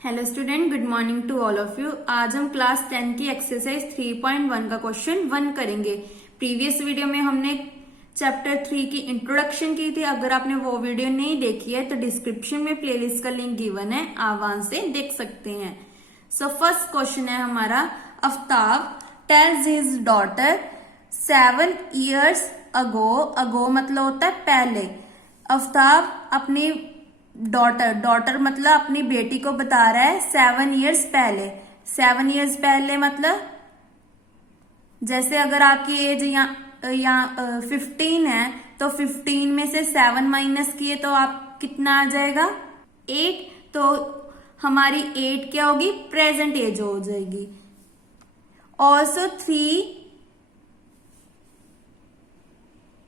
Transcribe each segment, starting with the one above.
Hello student, good morning to all of you. आज हम class 10 की एक्सरसाइज 3.1 का क्वेश्चन 1 करेंगे। प्रीवियस वीडियो में हमने चैप्टर 3 की इंट्रोडक्शन की थी। अगर आपने वो वीडियो नहीं देखी है तो डिस्क्रिप्शन में प्लेलिस्ट का लिंक गिवन है, आप वहां से देख सकते हैं। सो फर्स्ट क्वेश्चन है हमारा, Aftab tales his daughter 7 years अगो मतलब होता है पहले। आफ्ताब अपनी डॉटर मतलब अपनी बेटी को बता रहा है 7 years पहले। 7 years पहले मतलब जैसे अगर आपकी एज या 15 है तो 15 में से 7 माइनस किए तो आप कितना आ जाएगा 8। तो हमारी 8 क्या होगी, प्रेजेंट एज हो जाएगी। ऑल्सो 3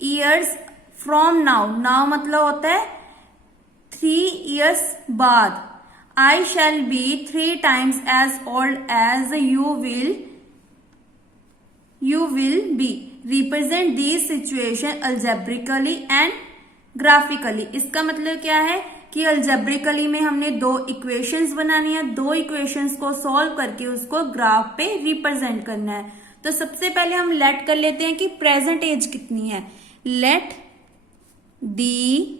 years फ्रॉम नाउ मतलब होता है 3 years बाद। I shall be 3 times as old as you will be. Represent these situation algebraically and graphically. इसका मतलब क्या है कि algebraically में हमने 2 इक्वेशंस बनानी है, 2 इक्वेशंस को सॉल्व करके उसको ग्राफ पे रिप्रेजेंट करना है। तो सबसे पहले हम लेट कर लेते हैं कि प्रेजेंट एज कितनी है। Let the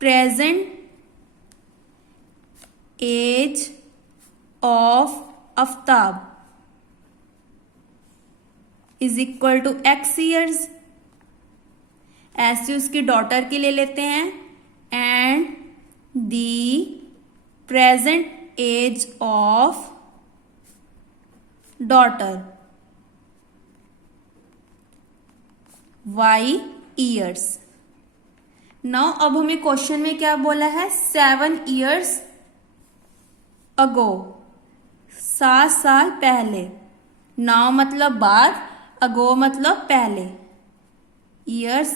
present age of Aftab is equal to x years। ऐसे उसकी डॉटर की ले लेते हैं। And the present age of daughter y years। Now अब हमें क्वेश्चन में क्या बोला है, 7 years अगो 7 साल पहले। नाउ मतलब बाद, अगो मतलब पहले। years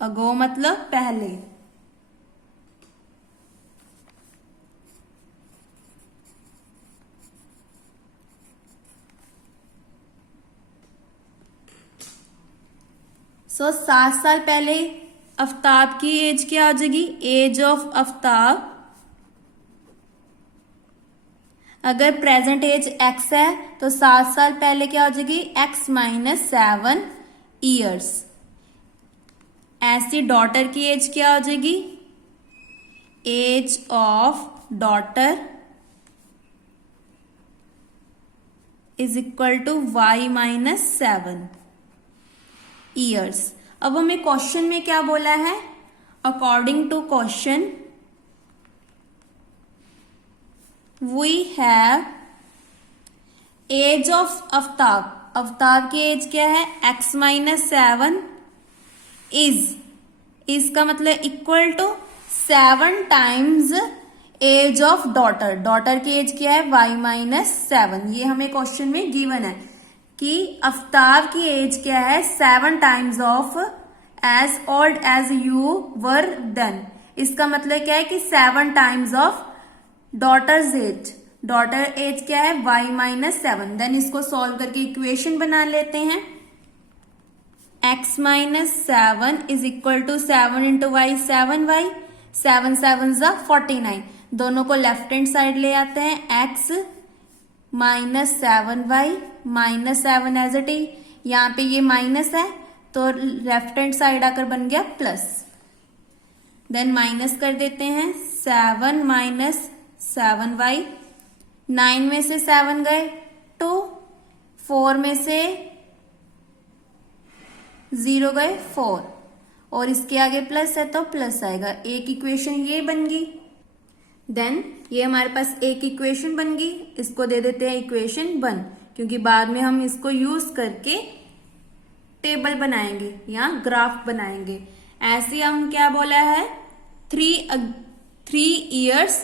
अगो मतलब पहले। सो 7 साल पहले आफ्ताब की एज क्या हो जाएगी, एज ऑफ आफ्ताब। अगर प्रेजेंट एज x है तो 7 साल पहले क्या हो जाएगी, x माइनस 7 years। ऐसी डॉटर की एज क्या हो जाएगी, age of daughter is equal to y minus 7 years। अब हमें क्वेश्चन में क्या बोला है, according to question we have age of Aftab की एज क्या है, x माइनस 7 इज का मतलब equal to 7 times age of daughter की एज क्या है, y माइनस 7। ये हमें क्वेश्चन में गिवन है कि आफ्ताब की एज क्या है, 7 times of age old age you were then. इसका मतलब क्या है कि 7 टाइम्स ऑफ डॉटर एज क्या है, y माइनस 7। देन इसको सॉल्व करके इक्वेशन बना लेते हैं। x minus 7 is equal to 7 into y 7y, 7 7 49। दोनों को लेफ्ट हैंड साइड ले आते हैं। x minus 7y minus 7 as it is. यहाँ पे ये माइनस है तो लेफ्ट हैंड साइड आकर बन गया प्लस। देन माइनस कर देते हैं, 7 माइनस 7y। 9 में से 7 गए 2, 4 में से 0 गए 4, और इसके आगे प्लस है तो प्लस आएगा। एक इक्वेशन ये बन गई। देन ये हमारे पास एक इक्वेशन बन गई, इसको दे देते हैं इक्वेशन 1, क्योंकि बाद में हम इसको यूज करके टेबल बनाएंगे या ग्राफ बनाएंगे। ऐसे हम क्या बोला है, 3 years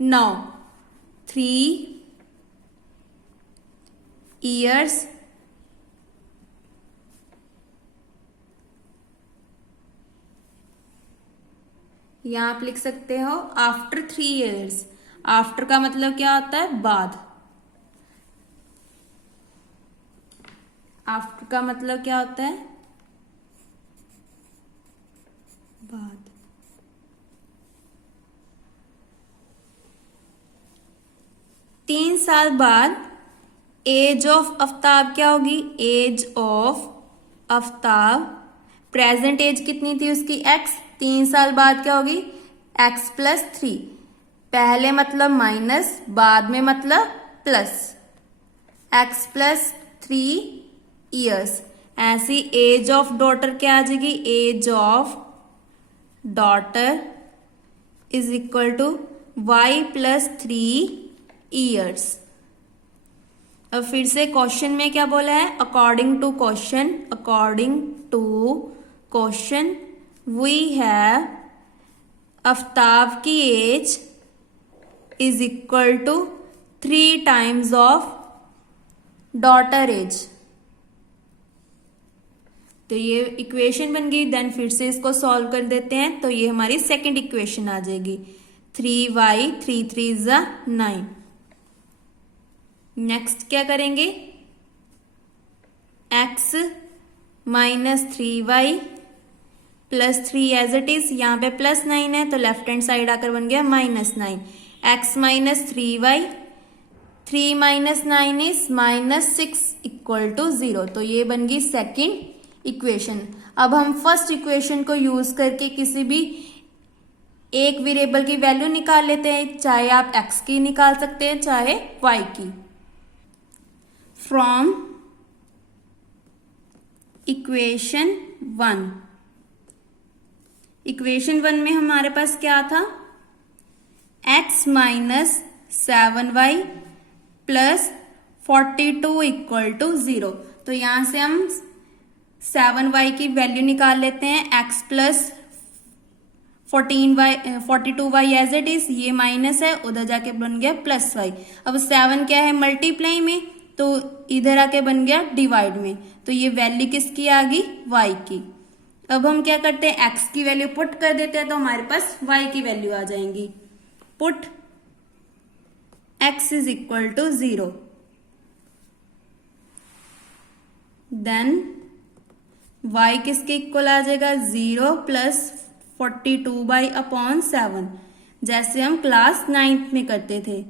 नाउ, 3 years यहां आप लिख सकते हो आफ्टर 3 years। आफ्टर का मतलब क्या होता है, बाद। आफ्टर का मतलब क्या होता है, बाद। साल बाद एज ऑफ आफ्ताब क्या होगी, age of Aftab, present age कितनी थी उसकी x, 3 साल बाद क्या होगी x प्लस 3, पहले मतलब माइनस, बाद में मतलब प्लस, x प्लस 3 ईयर्स। ऐसी एज ऑफ डॉटर क्या आ जाएगी, age of daughter is equal to y plus 3 years. अब फिर से क्वेश्चन में क्या बोला है, according to question we have Aftab की age is equal to 3 times of daughter age. तो ये इक्वेशन बन गई। देन फिर से इसको सॉल्व कर देते हैं, तो ये हमारी सेकंड इक्वेशन आ जाएगी, 3y 3 3 = 9। नेक्स्ट क्या करेंगे, x minus 3y plus 3 as it is, यहाँ पे प्लस 9 है तो लेफ्ट हैंड साइड आकर बन गया minus 9, x minus 3y, 3 minus 9 is minus 6 equal to 0। तो ये बन गई सेकेंड इक्वेशन। अब हम फर्स्ट इक्वेशन को यूज करके किसी भी एक वेरिएबल की वैल्यू निकाल लेते हैं, चाहे आप x की निकाल सकते हैं चाहे y की। फ्रॉम इक्वेशन 1 में हमारे पास क्या था, x minus 7y plus 42 equal to 0। तो यहां से हम 7y की वैल्यू निकाल लेते हैं, x plus 42y as it is, ये माइनस है, उधर जाके बन गया प्लस y। अब 7 क्या है मल्टीप्लाई में, तो इधर आके बन गया डिवाइड में, तो ये वैल्यू किसकी आ गई, y की। अब हम क्या करते हैं, x की वैल्यू पुट कर देते हैं तो हमारे पास y की वैल्यू आ जाएंगी। Put x is equal to 0, then y किसके इक्वल आ जाएगा, 0 प्लस 42/7, जैसे हम क्लास 9th में करते थे।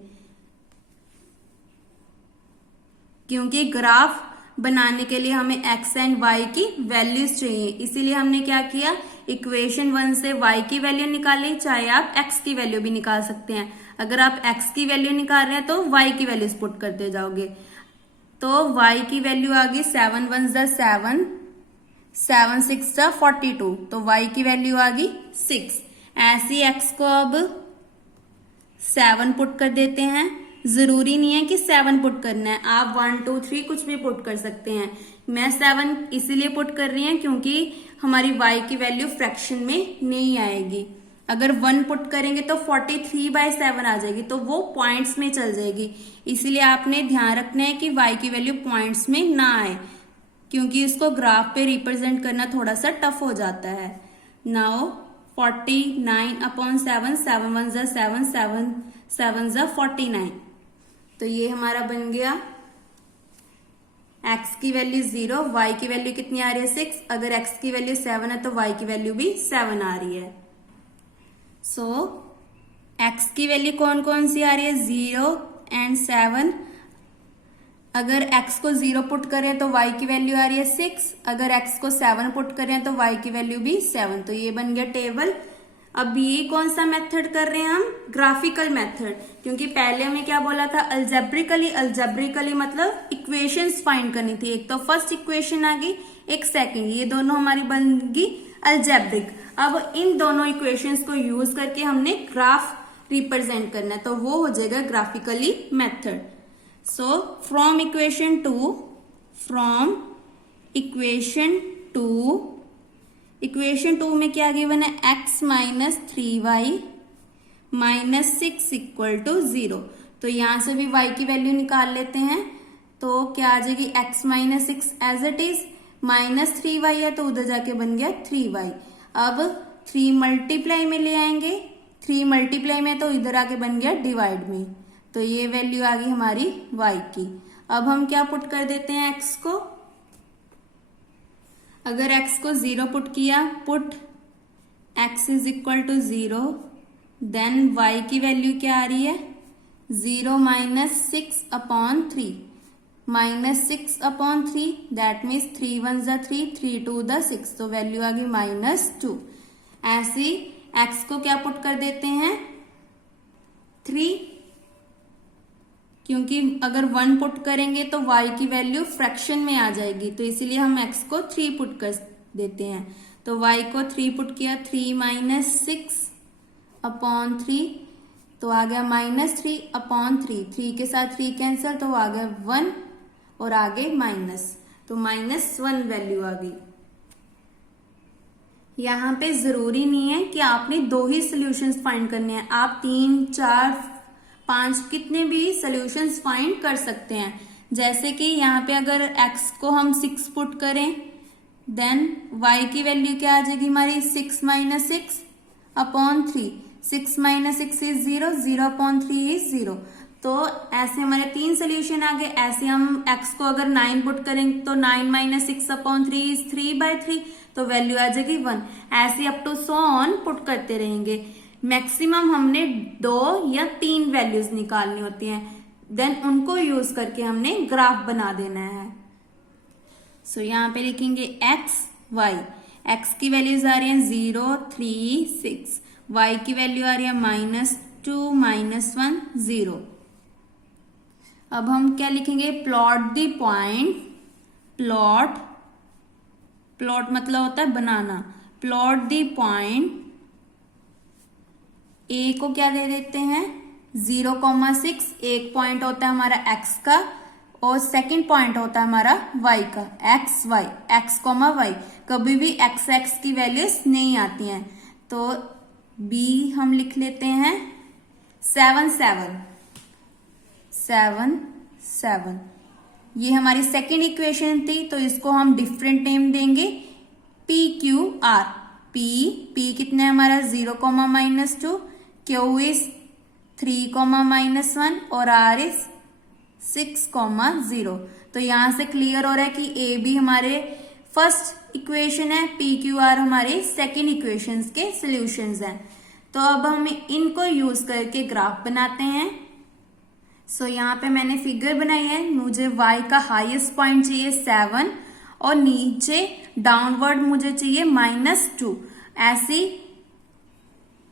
क्योंकि ग्राफ बनाने के लिए हमें x एंड y की वैल्यूज चाहिए, इसीलिए हमने क्या किया, इक्वेशन 1 से y की वैल्यू निकाली, चाहे आप x की वैल्यू भी निकाल सकते हैं। अगर आप x की वैल्यू निकाल रहे हैं तो y की वैल्यूज पुट करते जाओगे। तो y की वैल्यू आ गई 7 1 = 7, 7 6 = 42, तो y की वैल्यू आ गई 6। ऐसी x को अब 7 पुट कर देते हैं, जरूरी नहीं है कि 7 पुट करना है, आप 1 2 3 कुछ भी पुट कर सकते हैं। मैं 7 इसीलिए पुट कर रही हूँ क्योंकि हमारी y की वैल्यू फ्रैक्शन में नहीं आएगी। अगर 1 पुट करेंगे तो 43/7 आ जाएगी, तो वो पॉइंट्स में चल जाएगी। इसीलिए आपने ध्यान रखना है कि y की वैल्यू पॉइंट्स में ना आए, क्योंकि इसको ग्राफ पे रिप्रेजेंट करना थोड़ा सा टफ हो जाता है। नाउ 49/7, 7 1 = 7, 7 7 = 49। तो ये हमारा बन गया x की वैल्यू 0, y की वैल्यू कितनी आ रही है 6, अगर x की वैल्यू 7 है तो y की वैल्यू भी 7 आ रही है। सो x की वैल्यू कौन कौन सी आ रही है, 0 एंड 7। अगर x को 0 पुट करें तो y की वैल्यू आ रही है 6, अगर x को 7 पुट करें तो y की वैल्यू भी 7। तो ये बन गया टेबल। अब ये कौन सा मेथड कर रहे हैं हम, ग्राफिकल मेथड, क्योंकि पहले हमें क्या बोला था, अल्जेब्रिकली मतलब इक्वेशंस फाइंड करनी थी। एक तो फर्स्ट इक्वेशन आ गई, एक सेकंड, ये दोनों हमारी बन गई अल्जेब्रिक। अब इन दोनों इक्वेशंस को यूज करके हमने ग्राफ रिप्रेजेंट करना है, तो वो हो जाएगा graphically method. So from equation 2 में क्या गिवन है, x minus 3y minus 6 equal to 0। तो यहां से भी y की वैल्यू निकाल लेते हैं, तो क्या आ जाएगी, x minus 6 as it is, minus 3y है तो उधर जाके बन गया 3y। अब 3 मल्टीप्लाई में ले आएंगे, 3 मल्टीप्लाई में तो इधर आके बन गया डिवाइड में, तो ये वैल्यू आ गई हमारी y की। अब हम क्या पुट कर देते हैं x को, अगर x को 0 पुट किया, put x is equal to 0, then y की वैल्यू क्या आ रही है 0 माइनस 6/3 -6/3 दैट मीन्स 3 1 ज़ा 3 3 2 द 6, तो वैल्यू आ गई -2। ऐसे x को क्या पुट कर देते हैं 3, क्योंकि अगर 1 पुट करेंगे तो y की वैल्यू फ्रैक्शन में आ जाएगी, तो इसीलिए हम x को 3 पुट कर देते हैं। तो y को 3 पुट किया, 3 माइनस 6/3 तो आ गया -3/3, 3 के साथ 3 कैंसिल तो आ गया 1 और आगे माइनस, तो -1 वैल्यू आ गई। यहाँ पे जरूरी नहीं है कि आपने 2 ही सोल्यूशंस फाइंड करने हैं, आप 3 4 5 कितने भी सोल्यूशंस फाइंड कर सकते हैं। जैसे कि यहाँ पे अगर x को हम 6 पुट करें देन y की वैल्यू क्या आ जाएगी हमारी 6 माइनस 6/3, 6 माइनस 6 इज 0, 0/3 इज 0। तो ऐसे हमारे 3 सोल्यूशन आ गए। ऐसे हम x को अगर 9 पुट करेंगे तो 9 माइनस 6/3 इज 3/3, तो वैल्यू आ जाएगी 1। ऐसे up to so on put करते रहेंगे। मैक्सिमम हमने 2 या 3 वैल्यूज निकालनी होती हैं, देन उनको यूज करके हमने ग्राफ बना देना है। सो यहाँ पे लिखेंगे x y, x की वैल्यूज आ रही है 0 3 6, y की वैल्यू आ रही है -2 -1 0। अब हम क्या लिखेंगे प्लॉट द पॉइंट, प्लॉट मतलब होता है बनाना, प्लॉट द पॉइंट a को क्या दे देते हैं 0,6, एक पॉइंट होता है हमारा x का और सेकंड पॉइंट होता है हमारा y का, x y, x, y। कभी भी x x की वैल्यूज नहीं आती हैं, तो b हम लिख लेते हैं 7 7। ये हमारी सेकेंड इक्वेशन थी, तो इसको हम डिफरेंट नेम देंगे PQR। P कितना है हमारा 0, -2, Q इज 3, -1 और R इज 6, 0। तो यहां से क्लियर हो रहा है कि A B हमारे फर्स्ट इक्वेशन है, PQR हमारे सेकेंड इक्वेशन के सोल्यूशंस हैं। तो अब हम इनको यूज करके ग्राफ बनाते हैं। सो यहाँ पे मैंने फिगर बनाई है, मुझे y का हाईएस्ट पॉइंट चाहिए 7 और नीचे डाउनवर्ड मुझे चाहिए -2। ऐसी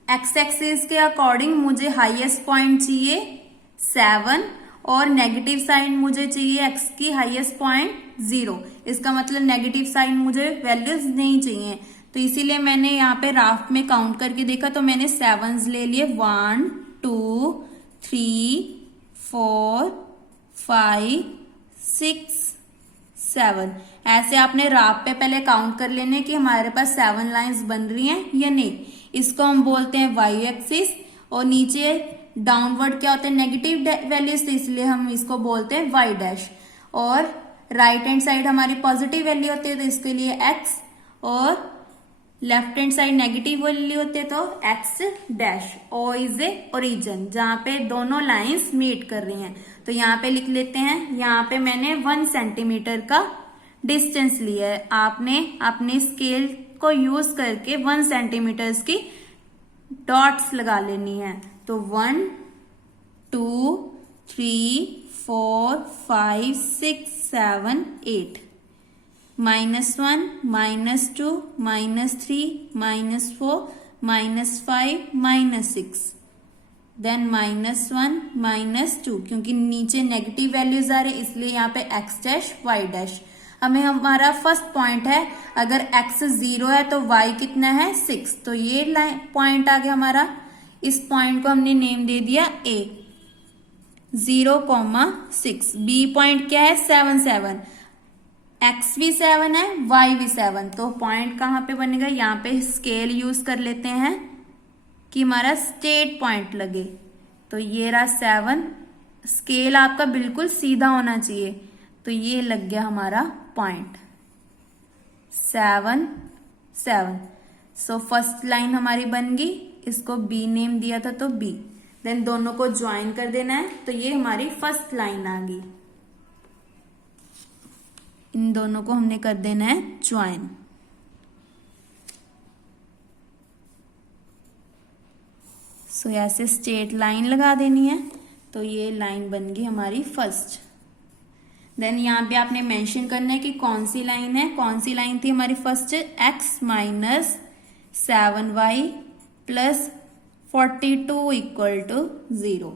x एक्सिस के अकॉर्डिंग मुझे हाईएस्ट पॉइंट चाहिए 7 और नेगेटिव साइन मुझे चाहिए x की हाईएस्ट पॉइंट 0। इसका मतलब नेगेटिव साइन मुझे वैल्यूज नहीं चाहिए, तो इसीलिए मैंने यहाँ पे राफ में काउंट करके देखा तो मैंने 7s ले लिए 1 2 3 4 5 6 7। ऐसे आपने राफ पे पहले काउंट कर लेने कि हमारे पास 7 लाइंस बन रही हैं या नहीं। इसको हम बोलते हैं y एक्सिस और नीचे डाउनवर्ड क्या होते हैं नेगेटिव वैल्यूज, तो इसलिए हम इसको बोलते हैं y डैश। और राइट हैंड साइड हमारी पॉजिटिव वैल्यू होती है तो इसके लिए x, और left hand side negative value होती है तो x dash. O is a origin, जहां पे दोनों लाइंस मीट कर रही हैं। तो यहाँ पे लिख लेते हैं, यहाँ पे मैंने 1 सेंटीमीटर का डिस्टेंस लिया है। आपने अपने स्केल को यूज करके 1 सेंटीमीटर की डॉट्स लगा लेनी है। तो 1 2 3 4 5 6 7 8, -1 -2 -3 -4 -5 -6, देन -1 -2, क्योंकि नीचे नेगेटिव वैल्यूज आ रहे इसलिए यहाँ पे x डैश y डैश। हमें हमारा फर्स्ट पॉइंट है, अगर x 0 है तो y कितना है 6, तो ये पॉइंट आ गया हमारा। इस पॉइंट को हमने नेम दे दिया a 0,6। b पॉइंट क्या है 7 7, x भी 7 है y भी 7, तो पॉइंट कहाँ पे बनेगा, यहाँ पे स्केल यूज कर लेते हैं कि हमारा स्टेट पॉइंट लगे। तो ये रहा 7, स्केल आपका बिल्कुल सीधा होना चाहिए, तो ये लग गया हमारा पॉइंट 7 7। सो फर्स्ट लाइन हमारी बन गई, इसको b नेम दिया था तो b, देन दोनों को ज्वाइन कर देना है, तो ये हमारी फर्स्ट लाइन आ गई। इन दोनों को हमने कर देना है ज्वाइन। सो ऐसे स्ट्रेट लाइन लगा देनी है। तो ये लाइन बन गई हमारी फर्स्ट। देन यहाँ पे आपने मेंशन करना है कि कौन सी लाइन है। कौन सी लाइन थी हमारी first, x minus 7y plus 42 equal to 0।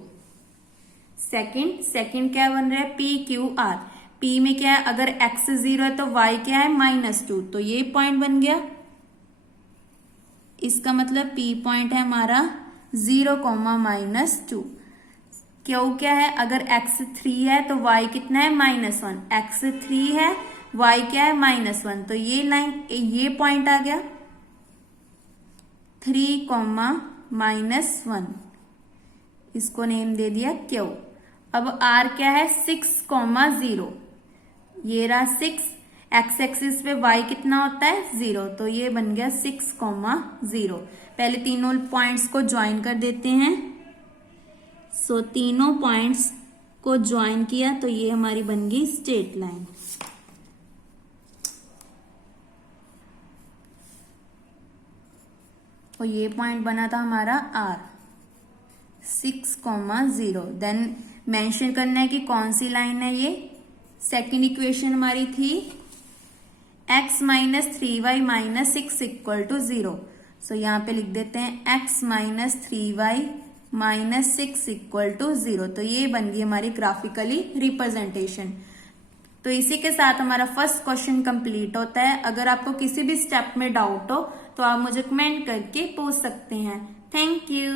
Second क्या बन रहा है, पी क्यू आर। पी में क्या है, अगर x 0 है तो y क्या है -2, तो ये पॉइंट बन गया। इसका मतलब p पॉइंट है हमारा 0, -2। क्यू क्या है, अगर x 3 है तो y कितना है -1। x 3 है, y क्या है -1, तो ये लाइन, ये पॉइंट आ गया 3, -1। इसको नेम दे दिया क्यू। अब r क्या है 6, 0। ये रहा 6, x एक्सिस पे y कितना होता है 0, तो ये बन गया 6, 0। पहले तीनों पॉइंट्स को ज्वाइन कर देते हैं। सो तीनों पॉइंट्स को ज्वाइन किया तो ये हमारी बन गई स्ट्रेट लाइन। और ये पॉइंट बना था हमारा r 6, 0। देन मेंशन करना है कि कौन सी लाइन है ये। सेकंड इक्वेशन हमारी थी x minus 3y minus 6 equal to 0। So यहाँ पे लिख देते हैं x minus 3y minus 6 equal to 0। तो ये बन गई हमारी ग्राफिकली रिप्रेजेंटेशन। तो इसी के साथ हमारा फर्स्ट क्वेश्चन कंप्लीट होता है। अगर आपको किसी भी स्टेप में डाउट हो तो आप मुझे कमेंट करके पूछ सकते हैं। Thank you.